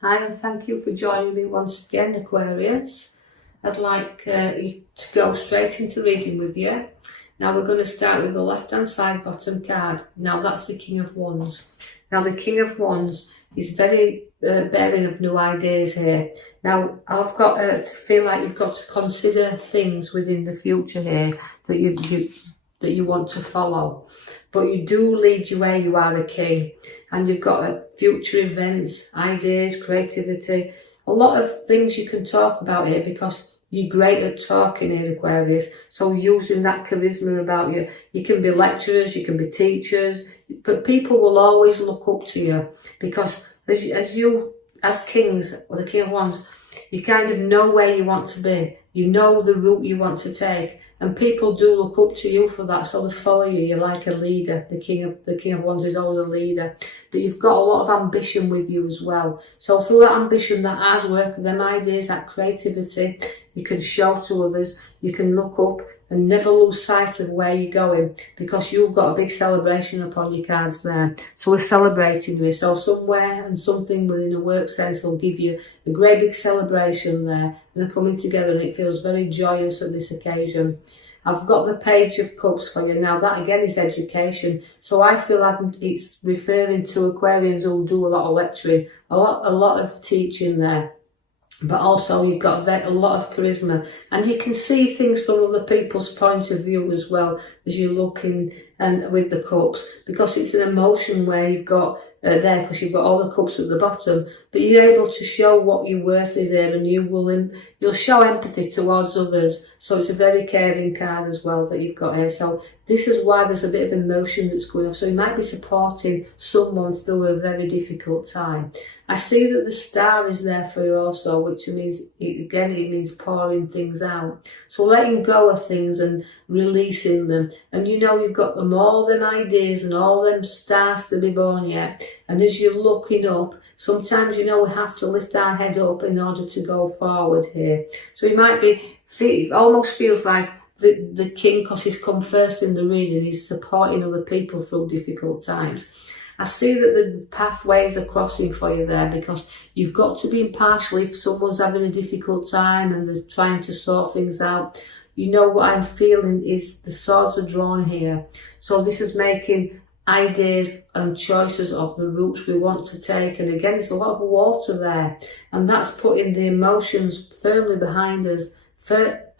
Hi, and thank you for joining me once again, Aquarius. I'd like you to go straight into reading with you. Now we're going to start with the left-hand side bottom card. Now that's the King of Wands. Now the King of Wands is very bearing of new ideas here. Now I've got to feel like you've got to consider things within the future here that you want to follow. But you do lead you where you are a king, and you've got future events, ideas, creativity, a lot of things you can talk about here because you're great at talking here, Aquarius. So using that charisma about you, you can be lecturers, you can be teachers, but people will always look up to you because as kings, or the King of Wands, you kind of know where you want to be. You know the route you want to take, and people do look up to you for that, so they follow you. You're like a leader. The King of Wands is always a leader, but you've got a lot of ambition with you as well. So through that ambition, that hard work, them ideas, that creativity, you can show to others. You can look up and never lose sight of where you're going, because you've got a big celebration upon your cards there. So we're celebrating you. So somewhere and something within a work sense will give you a great big celebration there, and they're coming together, and it feels very joyous at this occasion. I've got the Page of Cups for you. Now that again is education. So I feel like it's referring to Aquarians who do a lot of lecturing, a lot of teaching there. But also you've got a lot of charisma, and you can see things from other people's point of view as well as you're looking and with the cups, because it's an emotion where you've got there, because you've got all the cups at the bottom, but you're able to show what your worth is there, and you'll show empathy towards others. So it's a very caring card as well that you've got here. So this is why there's a bit of emotion that's going on. So you might be supporting someone through a very difficult time. I see that the Star is there for you also, which means, it means pouring things out. So letting go of things and releasing them. And you know you've got all them ideas and all them stars to be born yet. And as you're looking up, sometimes we have to lift our head up in order to go forward here. So you might it almost feels like the king, because he's come first in the reading, he's supporting other people through difficult times. I see that the pathways are crossing for you there, because you've got to be impartial if someone's having a difficult time and they're trying to sort things out. You know what I'm feeling is the swords are drawn here. So this is making ideas and choices of the routes we want to take. And again, it's a lot of water there. And that's putting the emotions firmly behind us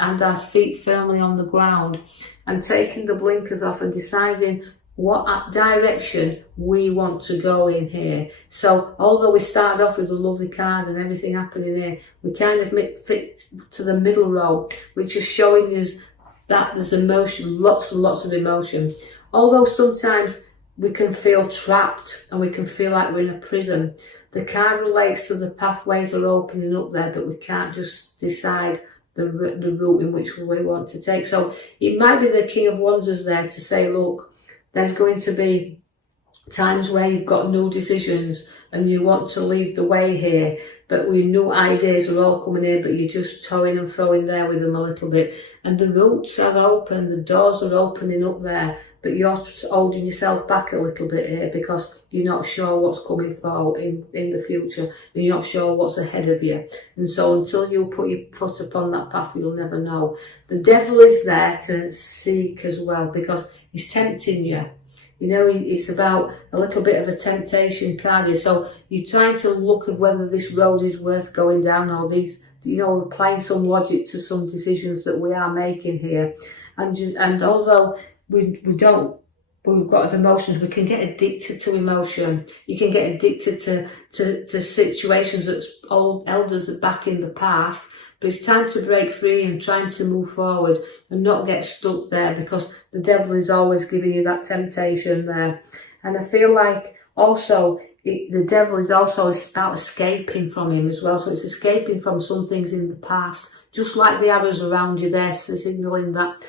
and our feet firmly on the ground, and taking the blinkers off and deciding what direction we want to go in here. So although we started off with a lovely card and everything happening here, we kind of fit to the middle row, which is showing us that there's emotion, lots and lots of emotion. Although sometimes we can feel trapped and we can feel like we're in a prison, the card relates to the pathways are opening up there, but we can't just decide the route in which we want to take. So it might be the King of Wands is there to say, look, there's going to be times where you've got new decisions and you want to lead the way here, but with new ideas are all coming in, but you're just towing and throwing there with them a little bit. And the routes are open, the doors are opening up there, but you're holding yourself back a little bit here because you're not sure what's coming forward in the future, and you're not sure what's ahead of you. And so until you put your foot upon that path, you'll never know. The devil is there to seek as well, because he's tempting you. It's about a little bit of a temptation card here. So you're trying to look at whether this road is worth going down, or these, applying some logic to some decisions that we are making here. And although we've got emotions, we can get addicted to emotion. You can get addicted to situations that old elders are back in the past. But it's time to break free and trying to move forward and not get stuck there, because the devil is always giving you that temptation there. And I feel like also the devil is also about escaping from him as well. So it's escaping from some things in the past, just like the arrows around you there, so signaling that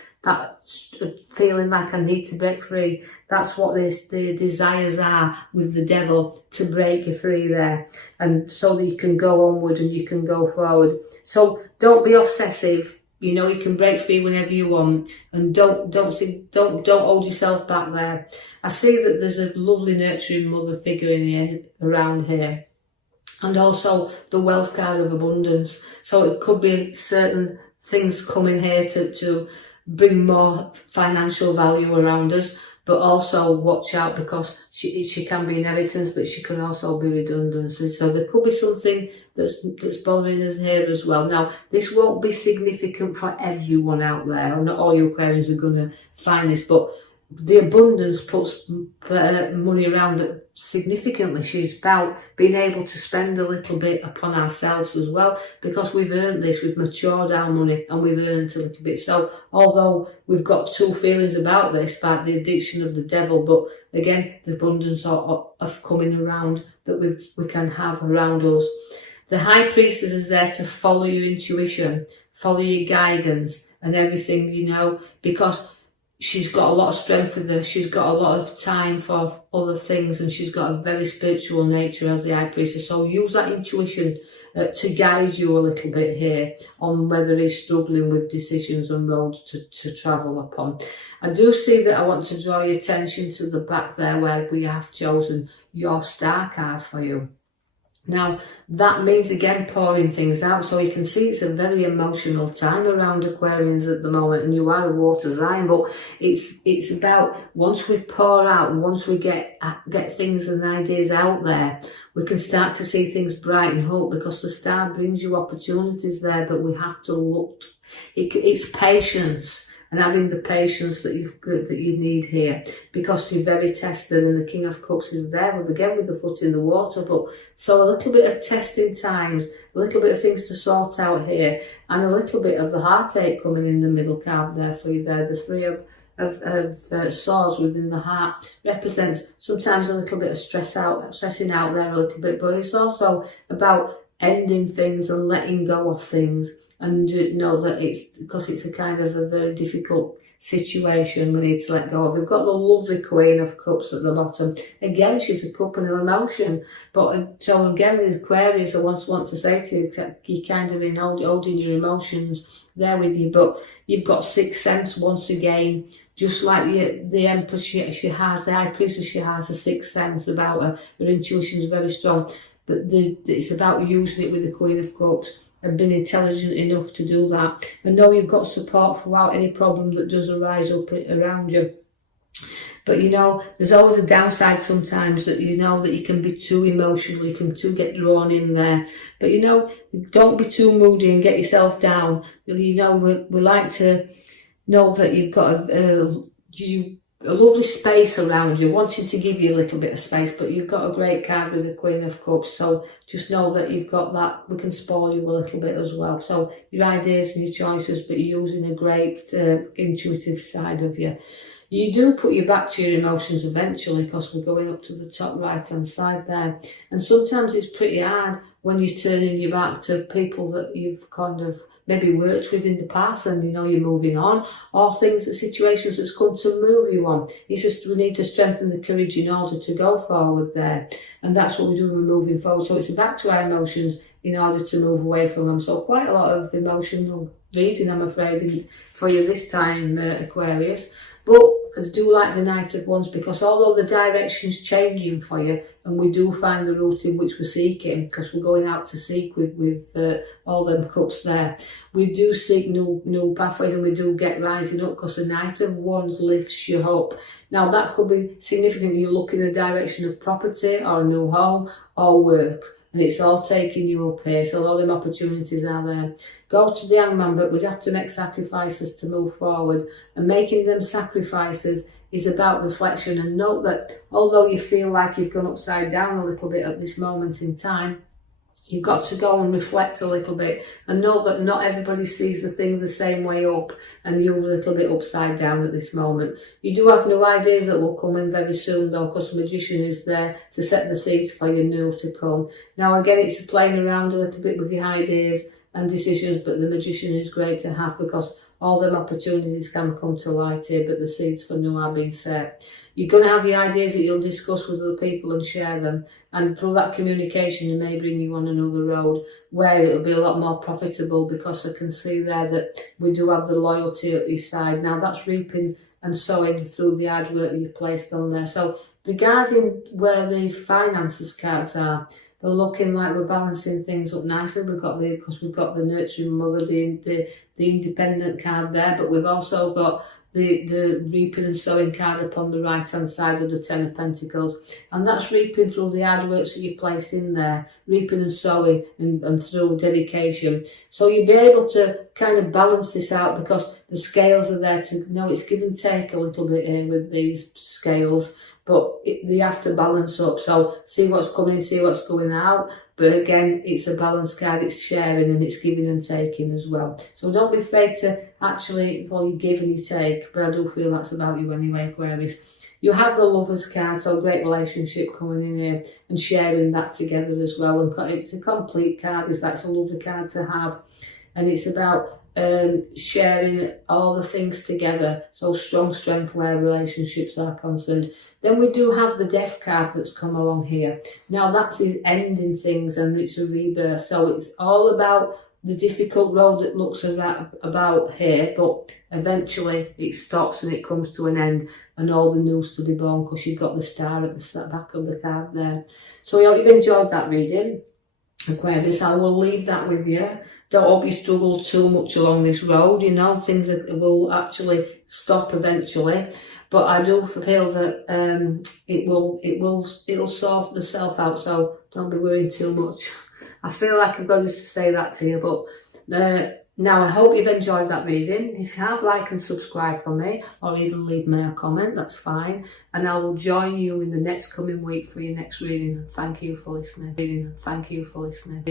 feeling like I need to break free. That's what the desires are with the devil, to break you free there, and so that you can go onward and you can go forward. So don't be obsessive. You can break free whenever you want, and don't hold yourself back there. I see that there's a lovely nurturing mother figure around here. and also the wealth card of abundance. So it could be certain things coming here to bring more financial value around us, but also watch out because she can be inheritance, but she can also be redundancy. So there could be something that's bothering us here as well. Now, this won't be significant for everyone out there. Not all you Aquarians are going to find this, but the abundance puts money around it significantly. She's about being able to spend a little bit upon ourselves as well, because we've earned this, we've matured our money and we've earned a little bit. So although we've got two feelings about this, about the addiction of the devil, but again, the abundance of coming around that we can have around us. The High Priestess is there to follow your intuition, follow your guidance and everything, you know, because she's got a lot of strength with her. She's got a lot of time for other things, and she's got a very spiritual nature as the High Priestess. So use that intuition to guide you a little bit here on whether he's struggling with decisions and roads to travel upon. I do see that I want to draw your attention to the back there where we have chosen your star card for you. Now, that means, again, pouring things out. So you can see it's a very emotional time around Aquarians at the moment, and you are a water sign, but it's about once we pour out, once we get things and ideas out there, we can start to see things brighten up, because the star brings you opportunities there, but we have to look. It's patience. And having the patience that you need here, because you're very tested, and the King of Cups is there, again with the foot in the water. But so a little bit of testing times, a little bit of things to sort out here, and a little bit of the heartache coming in the middle card there for you there. The Three of Swords within the heart represents sometimes a little bit of stressing out there a little bit, but it's also about ending things and letting go of things. And know that it's because it's a kind of a very difficult situation we need to let go of. We've got the lovely Queen of Cups at the bottom. Again, she's a cup and an emotion. But so again, in Aquarius, I want to say to you, you're kind of holding your emotions there with you. But you've got sixth sense once again, just like the Empress she has, the High Priestess, she has a sixth sense about her. Her intuition is very strong. But it's about using it with the Queen of Cups and being intelligent enough to do that, and know you've got support throughout any problem that does arise up around you. But you know, there's always a downside sometimes, that you know that you can be too emotional, you can get drawn in there. But you know, don't be too moody and get yourself down. You know, we like to know that you've got a lovely space around you, wanting to give you a little bit of space, but you've got a great card with the Queen of Cups, so just know that you've got that. We can spoil you a little bit as well. So your ideas and your choices, but you're using a great intuitive side of you. You do put your back to your emotions eventually, because we're going up to the top right hand side there, and sometimes it's pretty hard when you're turning your back to people that you've kind of maybe worked with in the past, and you know you're moving on, or situations that's come to move you on. It's just we need to strengthen the courage in order to go forward there, and that's what we're doing. We're moving forward, so it's back to our emotions in order to move away from them. So quite a lot of emotional reading, I'm afraid, for you this time, Aquarius. But I do like the Knight of Wands, because although the direction's changing for you, and we do find the route in which we're seeking, because we're going out to seek with all them cups there, we do seek new pathways, and we do get rising up, because the Knight of Wands lifts you up. Now that could be significant. You look in the direction of property or a new home or work, and it's all taking you up here. So all them opportunities are there. Go to the Hangman, but we'd have to make sacrifices to move forward, and making them sacrifices is about reflection. And note that although you feel like you've gone upside down a little bit at this moment in time, you've got to go and reflect a little bit, and know that not everybody sees the thing the same way up, and you're a little bit upside down at this moment. You do have new ideas that will come in very soon though, because the Magician is there to set the seeds for your new to come. Now again, it's playing around a little bit with your ideas and decisions, but the Magician is great to have, because all them opportunities can come to light here, but the seeds for new are being set. You're going to have your ideas that you'll discuss with other people and share them, and through that communication it may bring you on another road where it'll be a lot more profitable, because I can see there that we do have the loyalty at your side. Now that's reaping and sowing through the hard work that you've placed on there. So regarding where the finances cards are, We're looking like we're balancing things up nicely. Because we've got the nurturing mother, the independent card there, but we've also got the reaping and sowing card upon the right hand side of the Ten of Pentacles, and that's reaping through the hard work that you place in there, reaping and sowing, and through dedication. So you'll be able to kind of balance this out, because the scales are there to, you know, it's give and take a little bit here with these scales, but they have to balance up. So see what's coming, see what's going out. But again, it's a balance card, it's sharing and it's giving and taking as well. So don't be afraid to actually, well, you give and you take, but I do feel that's about you anyway, Aquarius. You have the Lovers card, so great relationship coming in here and sharing that together as well. And it's a complete card, that's a lovely card to have. And it's about sharing all the things together, so strong strength where relationships are concerned. Then we do have the Death card that's come along here. Now that's his ending things, and it's a rebirth, so it's all about the difficult road that looks about here, but eventually it stops and it comes to an end, and all the news to be born, because you've got the star at the back of the card there. So I hope you've enjoyed that reading, Aquarius. I will leave that with you. Don't hope you struggle too much along this road, you know, things will actually stop eventually. But I do feel that it'll sort itself out, so don't be worrying too much. I feel like I've got to say that to you, but now I hope you've enjoyed that reading. If you have, like and subscribe for me, or even leave me a comment, that's fine. And I will join you in the next coming week for your next reading. Thank you for listening. Thank you for listening.